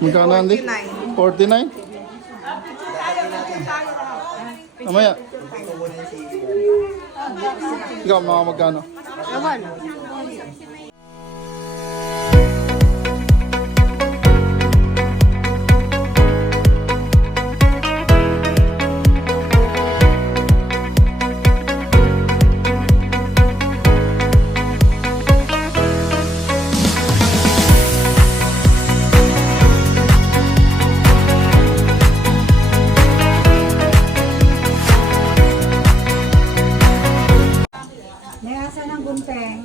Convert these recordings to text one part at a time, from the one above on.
Magkano, Andy? 49? Mamaya. Ikaw, mga magkano? Ewan. Nasa ng gunteng.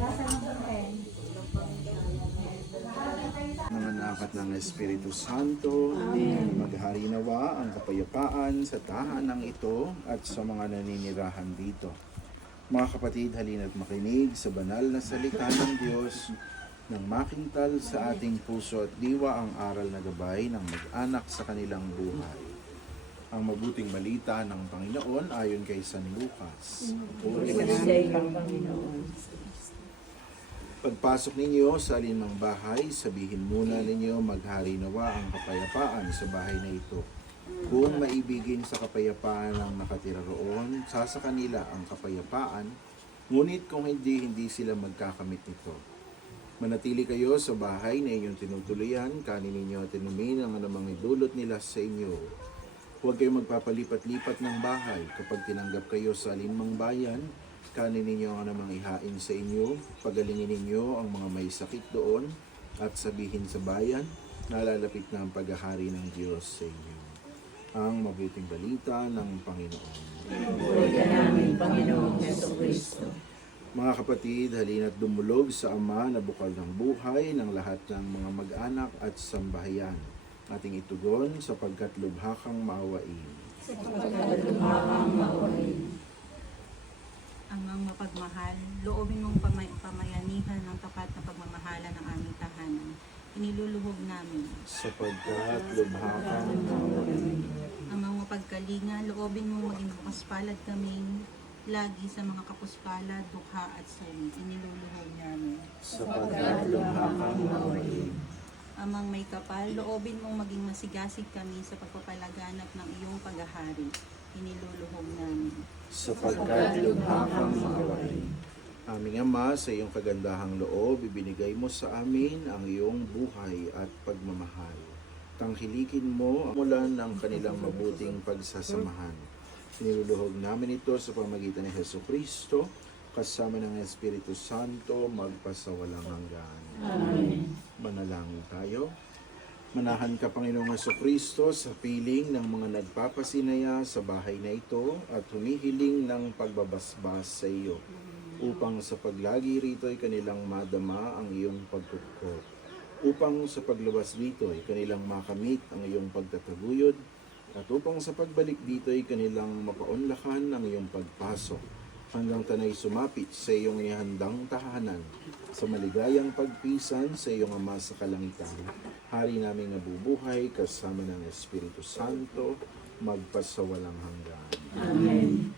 Nasa ng gunteng. Nangangakat ng Espiritu Santo, maghari nawa ang kapayapaan sa tahanang ito at sa mga naninirahan dito. Mga kapatid, halina't makinig sa banal na salita ng Diyos nang makintal sa ating puso at diwa ang aral na gabay ng mag-anak sa kanilang buhay. Ang mabuting balita ng Panginoon ayon kay San Lucas. Pagpasok ninyo sa alinmang bahay, sabihin muna ninyo maghari nawa ang kapayapaan sa bahay na ito. Kung maibigin sa kapayapaan ang nakatira roon, sa kanila ang kapayapaan, ngunit kung hindi sila magkakamit nito. Manatili kayo sa bahay na inyong tinutuluyan, kanin ninyo at inumin ang anumang idulot nila sa inyo. Huwag kayong magpapalipat-lipat ng bahay kapag tinanggap kayo sa alinmang bayan, kanin ninyo ang anumang ihain sa inyo, pagalingin ninyo ang mga may sakit doon, at sabihin sa bayan, nalalapit na ang paghahari ng Diyos sa inyo. Ang mabuting balita ng Panginoon. Puri ka namin, Panginoong Jesucristo. Mga kapatid, halina't dumulog sa Ama na bukal ng buhay ng lahat ng mga mag-anak at sambahayan. Ating itugon sapagkat lubha kang maawain. Amang mapagmahal, loobin mong pamayanihan ng tapat na pagmamahala ng aming tahanan. Iniluluhog namin. Sapagkat lubha kang maawain. Amang mapagkalinga, loobin mong maging bukas palad kaming lagi sa mga kapuspalad, dukha at sali. Iniluluhog namin. Sapagkat lubha kang maawain. Amang may kapal, loobin mong maging masigasig kami sa pagpapalaganap ng iyong paghahari. Iniluluhog namin. Sapagkat lubha kang maawain. Aming Ama, sa iyong kagandahang loob, ibinigay mo sa amin ang iyong buhay at pagmamahal. Tangkilikin mo mula ng kanilang mabuting pagsasamahan. Niluluhog namin ito sa pamagitan ni Jesucristo, kasama ng Espiritu Santo, magpasawalang hanggan. Amen. Manalangin tayo. Manahan ka, Panginoong Jesucristo, sa piling ng mga nagpapasinaya sa bahay na ito at humihiling ng pagbabasbas sa iyo, upang sa paglagi rito ay kanilang madama ang iyong pagkukup, upang sa paglabas dito ay kanilang makamit ang iyong pagtataguyod, at upang sa pagbalik dito ay kanilang mapaunlakan ang iyong pagpasok, hanggang tanay sumapit sa iyong ihandang tahanan, sa maligayang pagpisan sa iyong Ama sa kalangitan. Hari naming nabubuhay kasama ng Espiritu Santo, magpasawalang hanggan. Amen.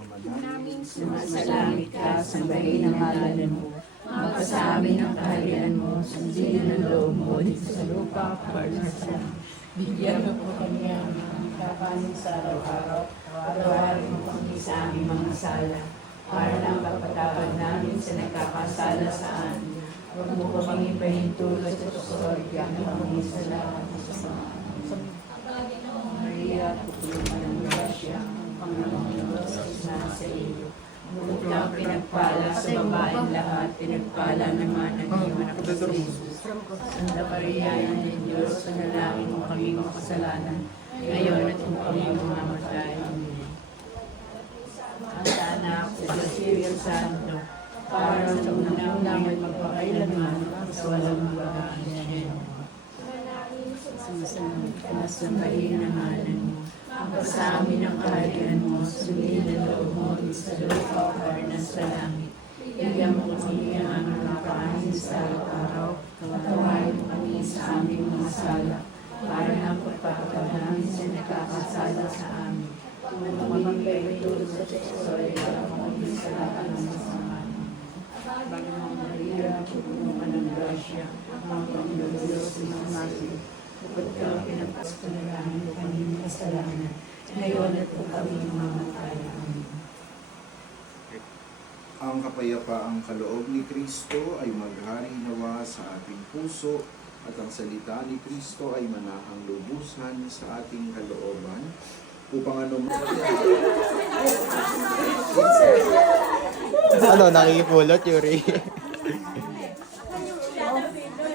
Ama namin, Sumasalangit ka, sambahin ang ngalan mo. Magpasa amin ang kaharian mo, sundin ang loob mo dito sa lupa, para sa bigyan mo po kami ang kakanin sa araw-araw. Patawarin mo kami sa aming mga sala, para lang pagpatawad namin sa nagkakasala sa amin. Huwag mo kami pahintulot sa tusorya na kami sa lahat sa mga. Maria, tutulungan ng grasya, Panginoong Diyos, nasa iyo. Ngunit ang pinagpala sa babaeng lahat, pinagpala naman ang iyong anak na si Jesus. Santa Maria, Ina ng Diyos, panalangin mo kami mga kasalanan, ngayon at kung kami mamamatay. Amen. Ang anak sa Espiritu Santo, para sa unang at magpakailanman, sa walang hanggan. Amen. Sumasalangit ka na sa bahin ng ngalan mo. Sa amin ang kaharian mo, sundin ang loob mo, sa lupa o na sa langit. Bigyan mo kami ang aming makain sa araw-araw, tawain mo kami sa aming mga sala, para ng pagpapatawad namin sa nakakasala may tulog sa Diyos, ay kami sa lahat ng masama. Panginoong Maria, pupuno ka ng grasya, ang Panginoon Diyos ay mamasi. Bukod ka pinagpasalanan mo kami kasalanan, ngayon at kung kami mamatay. Amen. Ang kapayapaang kaloob ni Kristo ay maghari nawa sa ating puso at ang salita ni Kristo ay manahang lubusan sa ating kalooban upang Ano, nakikipulot, Yuri?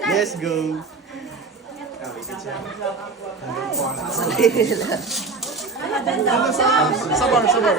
Let's go! Sabar, sabar.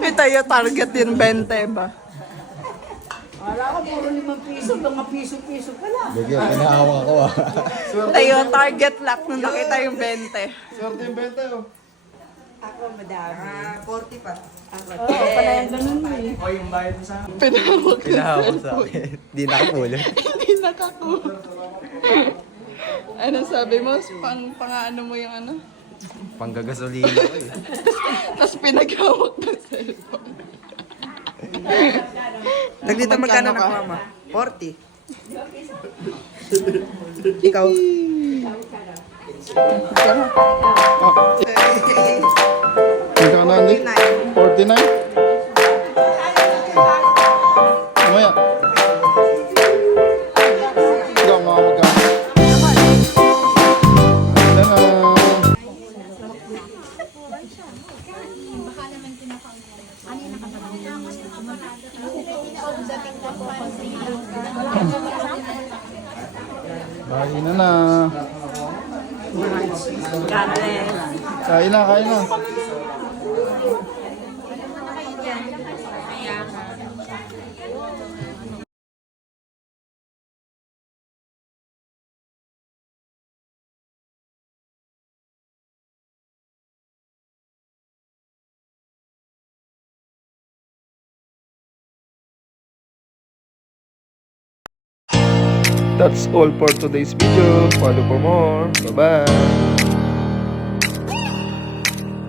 May tayo target din 20 ba? Wala ka, puro 5 piso, mga piso-piso ka lang. Bigyan, pinahawa ko ah. Tayo target lock nung nakita yung 20. Swerte yung benta oh. Ako, madami. 40 pa. Oo, pala yung ganun mo eh. Pinahawak na Pinahawa ko sa akin. Di nakapulot. Hindi nakakuha. Ano sabi mo? Pang-ano mo yung ano? Panggagasolina ko eh. Tapos pinaghawak ng cellphone. Naglita magkano Magkano na ka? mama? 40. Ikaw? Magkano, Andy? 49? Mamaya. Ikaw, mga magkano? Tara! Bali na. Kain na, kain na. That's all for today's video. Follow for more. Bye-bye.